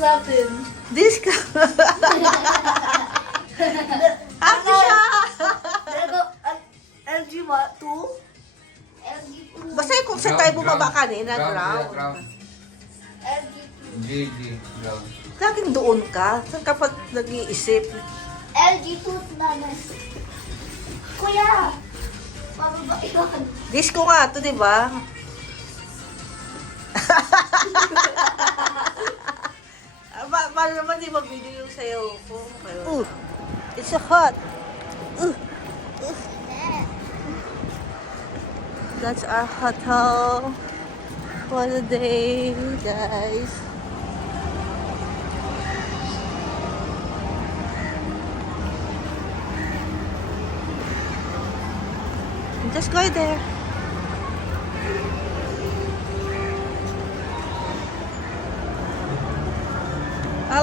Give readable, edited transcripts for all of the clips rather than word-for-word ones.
natin. Disco. Happy siya. LG what? 2? LG 2. Basta yung kung saan tayo bumaba kanina, Ground. ground. LG 2. GG. Ground. Laging doon ka. Saan ka pa nag-iisip? LG 2 naman. Kuya! Pababa yun. Disco nga to, di ba? Paano naman di mag-video yung sayaw ko? It's so hot. That's our hotel for the day, guys. Just go there.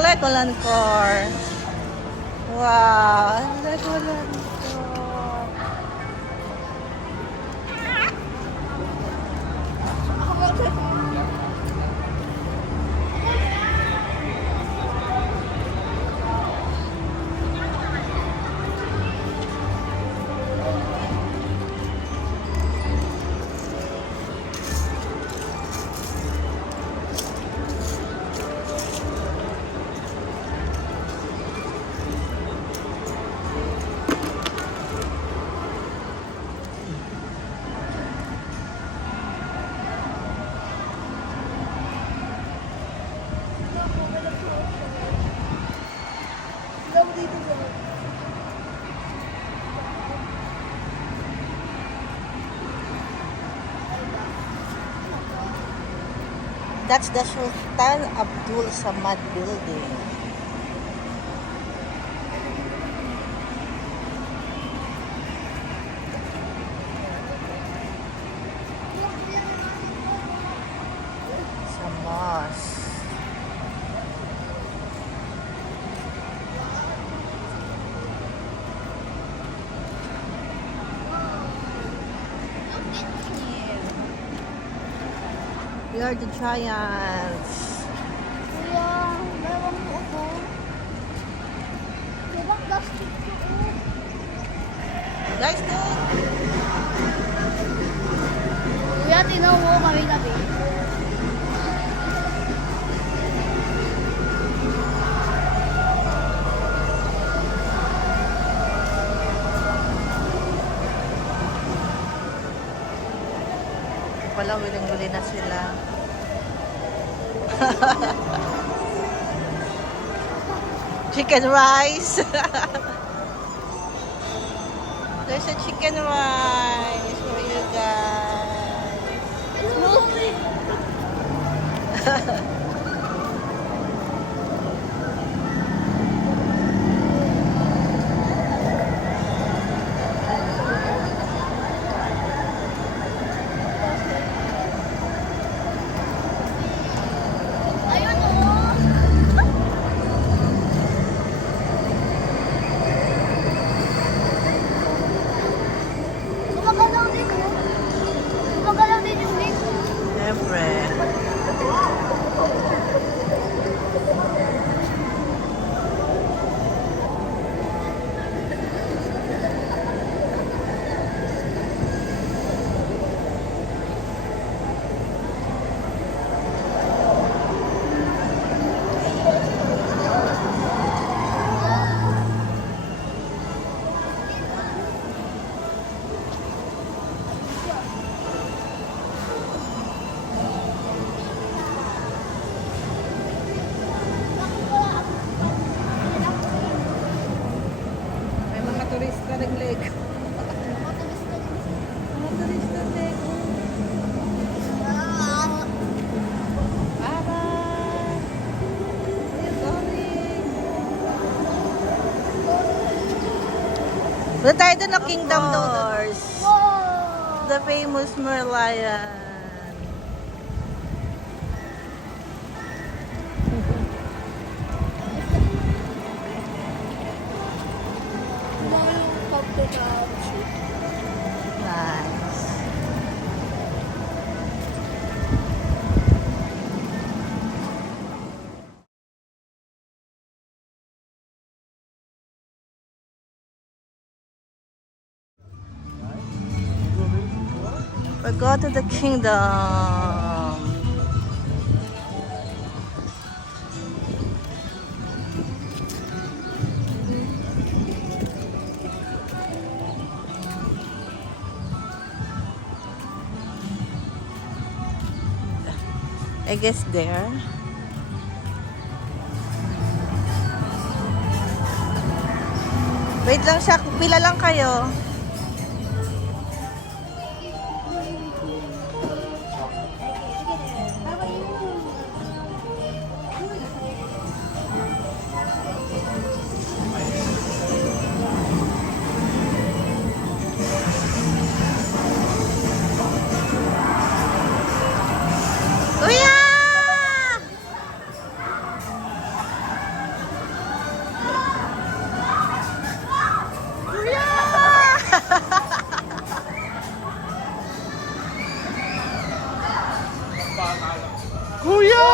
Legoland Wow, Legoland That's the Sultan Abdul Samad building. Sa mosque. We are the giants. Kuya, dalawang buo ko. Diba plastic ko? Guys, go! Kuya, tinaw mo kami gabi. Pala, wiling-wili na sila. Chicken rice. There's a chicken rice for you guys. Ayun o. Gumagalaw din o. Gumagalaw din yung link. Siyempre. May mga turista nagleg. Mga turista nagleg. Bye-bye. We're going. Punta tayo doon ng Kingdom Doors. Wow! The famous Merlion. Kumang pagpunta. We go to the kingdom. I guess there. Wait lang siya. Pila lang kayo. Kuya! Kuya!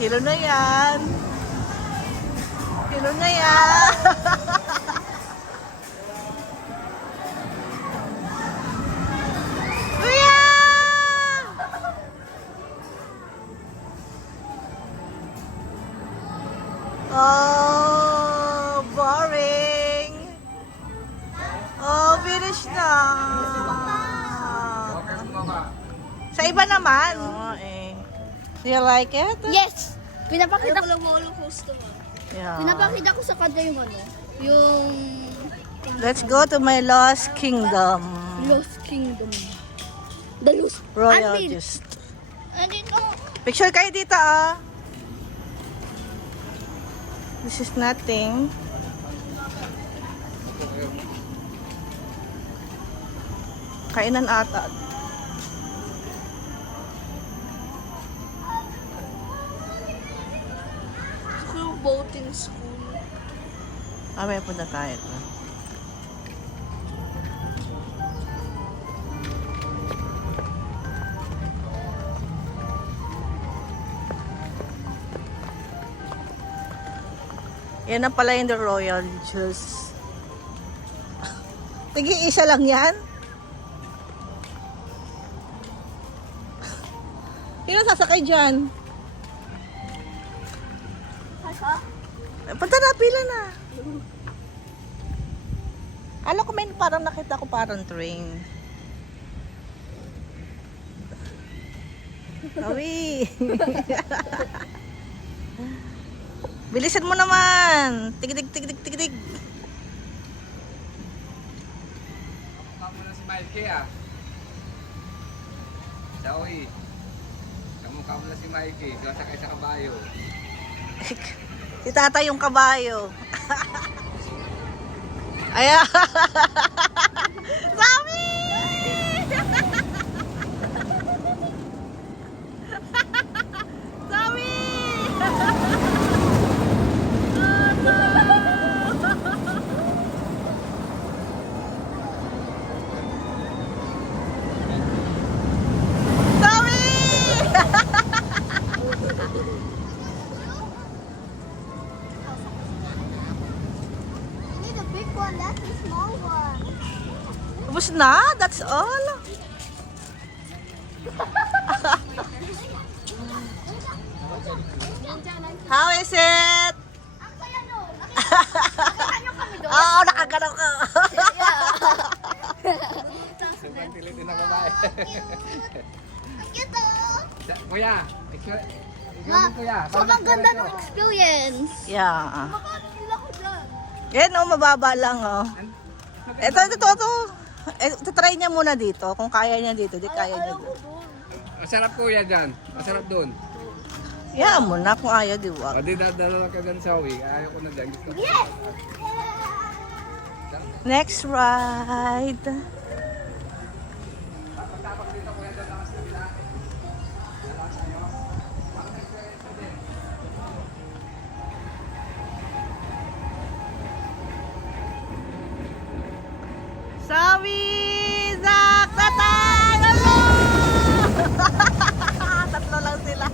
Kilo na yan. Kilo na yan. Kuya! Oh, boring. Oh, finish na. Sa iba naman. Oo, eh. Do you like it? Yes! Pinapakita ko Yeah. Pinapakita ko sa kanya yung ano, yung Let's go to my lost kingdom. Lost Kingdom. The Lost. Royal Unreal. just. Andito. Picture kayo dito, ah. This is nothing. Kainan ata. School boating school. May punta tayo. Yan na pala yung the royal juice. Tigi-isa lang yan? Sino sasakay dyan? Punta na, pila na. Alam ko may parang nakita ko parang train. Awi. Bilisan mo naman. Tig-tig, tig-tig, tig-tig. Kamukha mo na si Mikey ah. Sawi. Kamukha mo na si Mikey. Sakay sa kabayo. Si tata yung kabayo. Ayan. Sabi! Sabi! Need a big one, that's a small one. Tapos na? That's all? How is it? Oo, nakagalaw ka. Sobrang tilit din ng babae. Ito. Kuya, ikaw kuya. Sobrang ganda ng experience. Yeah. Makakapila ko dyan. Yan oh, mababa lang oh. Ito. Try niya muna dito. Kung kaya niya dito, di kaya niya Ayaw ko dito. doon. Masarap kuya dyan. Masarap doon. Yan mo na kung ayaw, di wag. O di dadala ka dyan sa uwi. Ayaw ko na dyan. Gusto ko. Yes! Next ride. Sabi! Zak! Tatay! Ano? Tatlo lang sila.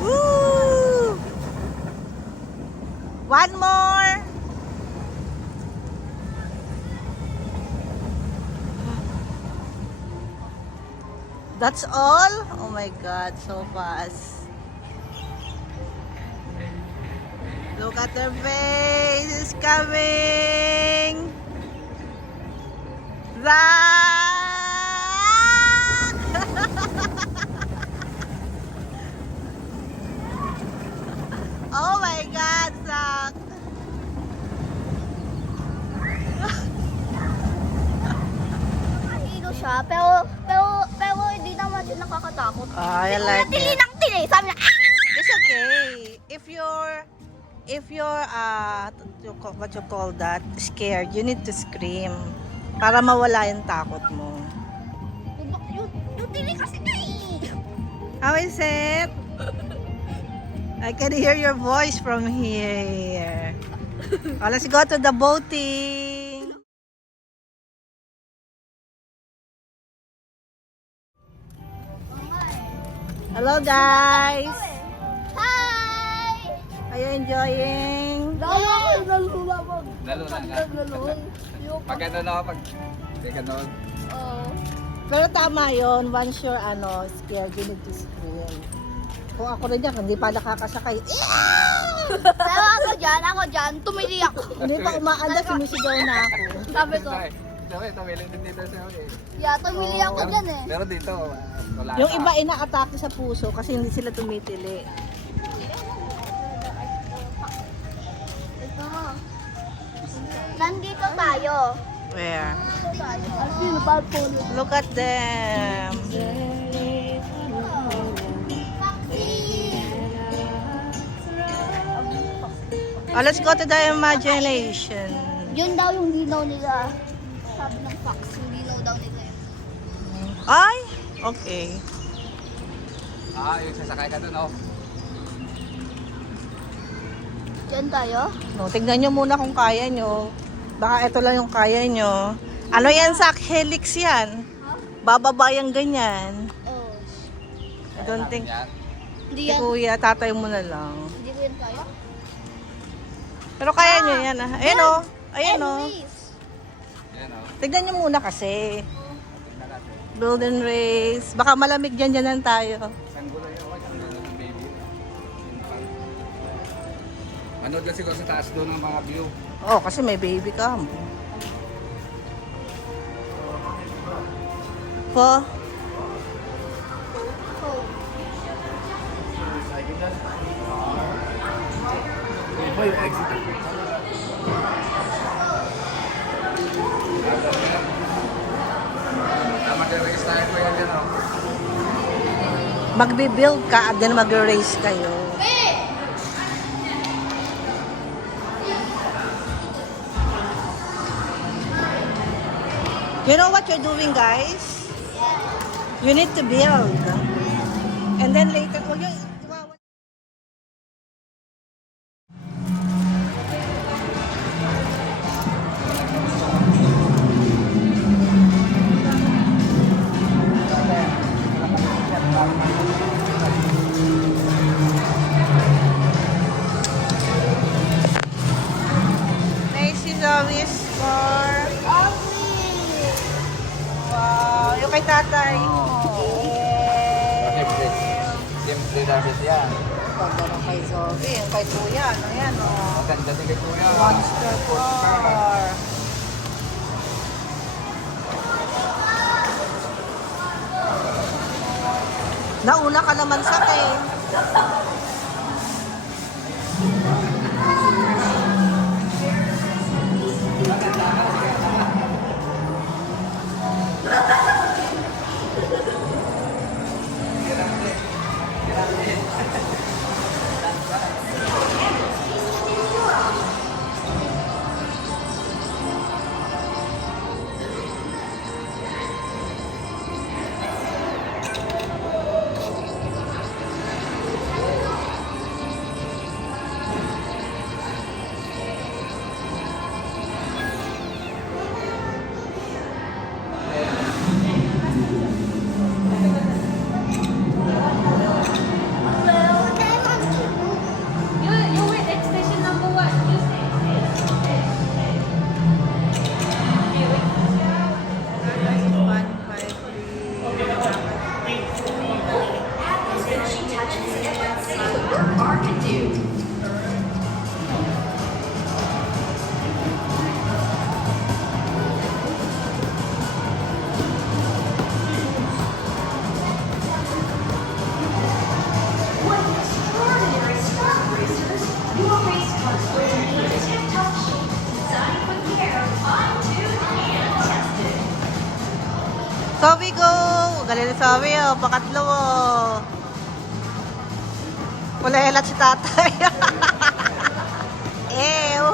Woo! One more! That's all? Oh my God, so fast. Look at their face, it's coming. Zach! Oh my God, Zach. Mahilo siya, pero hindi naman siya nakakatakot. I like Tili it. ng tili, sabi niya, ah! It's okay. If you're what you call that, scared, you need to scream para mawala yung takot mo. Yung tili kasi na eh. How is it? I can hear your voice from here. Oh, let's go to the boating. Hello guys. Hi! Are you enjoying? Lalo ko lamang. Lalo na nga. Pag ano na pag ganun. Pero tama yon. Once you're scared, you need to scream. Kung ako rin yan, hindi pa nakakasakay. Pero ako dyan, tumili ako. Hindi pa umaanda, sumisigaw na ako. Sabi ko, Tumili din dito sa uwi. yeah, tumili ako dyan eh. Pero dito, wala Yung ka. iba ina-atake sa puso kasi hindi sila tumitili. Ito. Nandito tayo. Where? Tayo. Look at them. Oh, let's go to the imagination. Yun daw yung linaw nila. Sabi ng fox, yung linaw daw nila yun. Ay, okay. Yung sasakay ka dun, oh. Diyan tayo? No, tignan nyo muna kung kaya nyo. Baka ito lang yung kaya nyo. Ano yan, Zach? Helix yan. Bababa yung ganyan. Oh. I don't think. Yan. Hindi Si yan. kuya, tatay mo na lang. Hindi ko yan tayo. Pero kaya nyo yan ah. Ayan o. Ayan o. Anyways. Yan, oh. Tignan nyo muna kasi. Tingnan natin. Golden rays. Baka malamig dyan tayo. Isang gulo yung baby. Manood lang siguro sa taas doon ng mga view. Oh, kasi may baby ka. Po. Iba yung exit. Mag-race tayo po yan yan, oh. Magbe-build ka at then mag-race kayo. You know what you're doing, guys? You need to build. And then later, oh, yun, nice is always for... Wow, yung kay tatay. Siyempre dapat yan. Ganda ng kay Zoe. Yung kay kuya, ano yan, oh. Maganda din kay kuya. Monster car. Nauna ka naman sa akin. You wait at station number 1. You stay. What an extraordinary start, racers! Your race cars will be in tip-top shape, designed with care, fine-tuned and tested. Sabi ko! Galing sabi oh, pakatlo oh. Kulelat si tatay. Ew!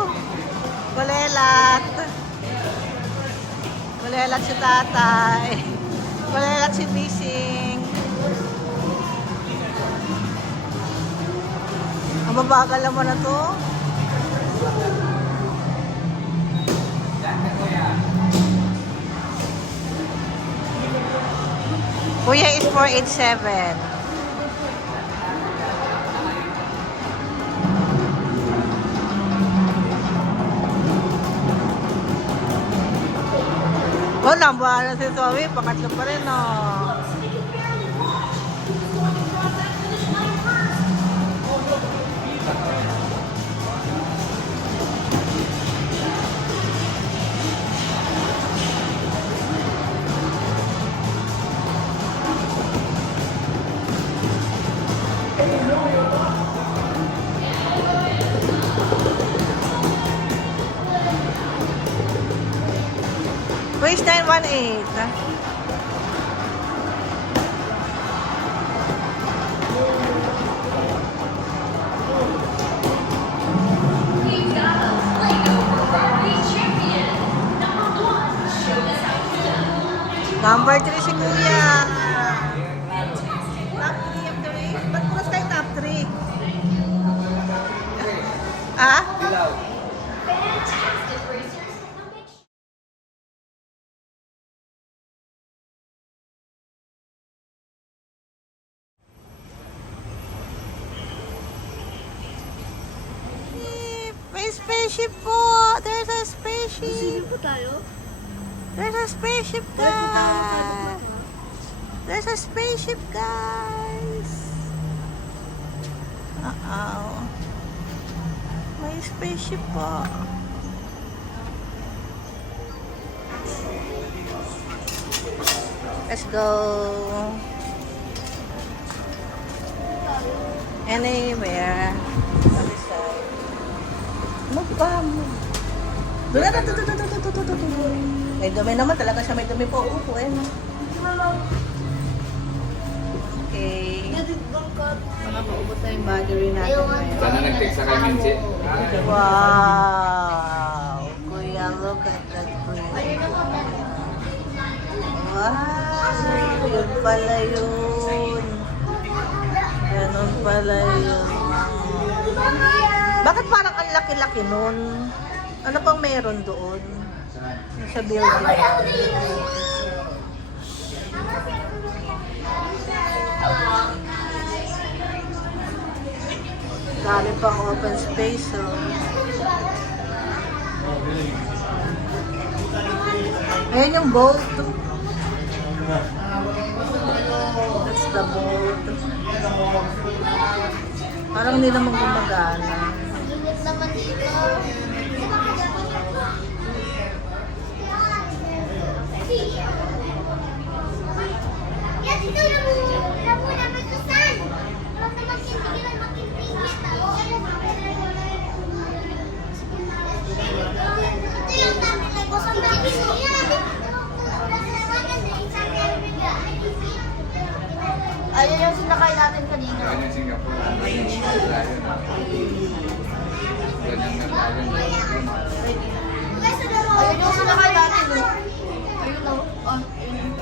Kulelat. Kulelat si tatay. Kulelat si Bising. Ang babagal naman na to. Kuya is 487. Wala ba na si Zoe? Pangatlo pa rin oh. Waste 918. We've got a Lego Ferrari champion. Number 1, show us how it's done. Number 3 si Kuya. Top 3 of the race. Ba't puras kayo top 3? Ah? Dilaw. Fantastic, racers. Now make sure May spaceship po! There's a spaceship! po tayo? There's a spaceship, guys! There's a spaceship, guys! Uh-oh. May spaceship po. Let's go! Anywhere. Other side. Move pa, move. Doon na, doon. May dumi naman talaga siya. May dumi po. Upo, eh. No? Okay. Baka maubos na yung battery natin. Sana nag-text sa kay Mincy. Wow! Kuya, look at that queen. Wow! Yun pala yun. Ganun pala yun. Bakit parang ang laki-laki nun? Ano pang meron doon? Sa building. Dami pang open space, oh. Ayan yung boat. That's the boat. Parang hindi naman gumagana. Limit naman dito. Yeah, dito na muna. Ayun yung sinakay natin, no? Ayun, no? Ah, ayun.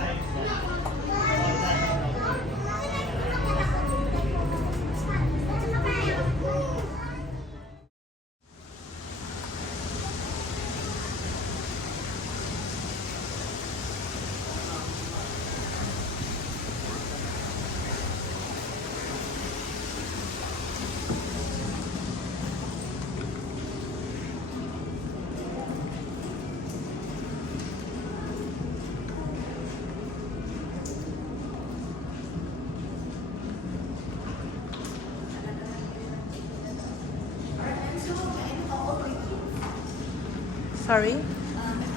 Sorry?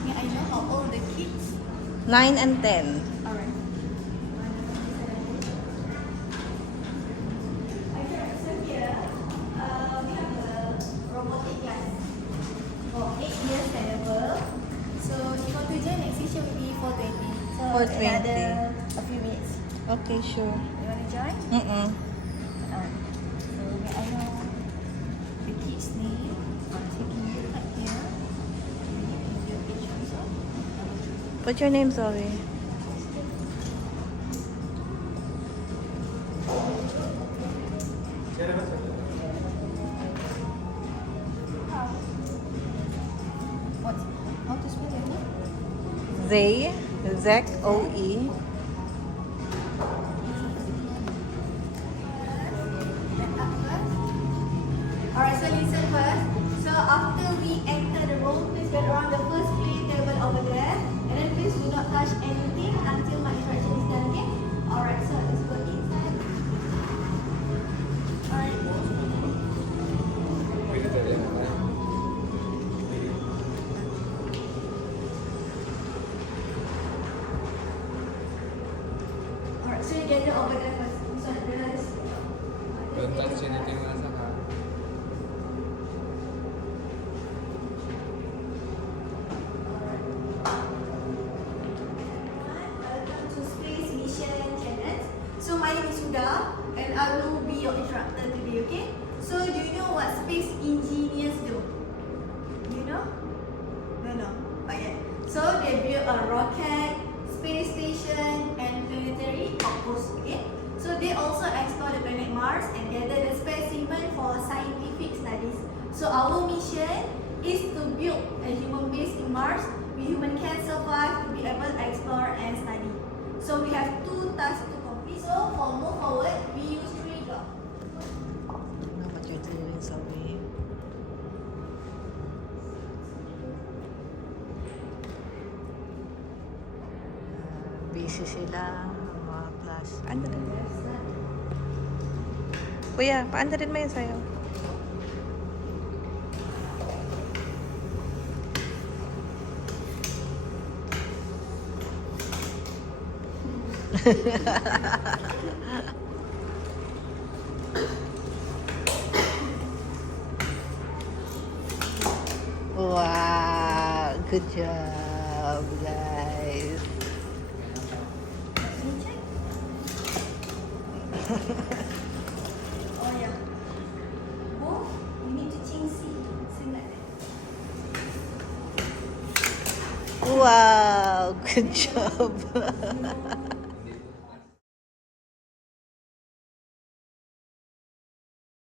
May I know how old the kids? 9 and 10. Alright. So here, we have a robotic class for 8 years and above. So if you want to join, next session will be 4:20. So 4:20. another a few minutes. Okay, sure. You want to join? Mm-mm. So may I know the kids' name? Taking a look at here. Your age also. What's your name, Zoe? What? How to spell your name? Zay. Z-O-E. Alright, so listen first. So after we enter the room, please get around the first play table over there. And then please do not touch anything until my instruction is done, okay? Alright, so let's go inside. Alright. Alright, so you gather over there first. So there's... Don't touch anything na sa ka. Welcome to Space Mission Janet. So my name is Huda and I will be your instructor today, okay? So do you know what space engineers do? Do you know? No. Okay. So they build a rocket, space station and planetary outpost, okay? So they also explore the planet Mars and gather the specimen for scientific studies. So our mission is to build a human base in Mars where human can survive to be able to explore and study. So we have 2 tasks to complete. So for move forward, we use 3 blocks. I know what you're doing, Zoe. Busy sila. Ang mga class. Ano rin? Kuya, paanda rin mo yun sa'yo. Wow, good job, guys. Can you check? Oh yeah. Move. You need to change seat. Sing like that. Wow, good job.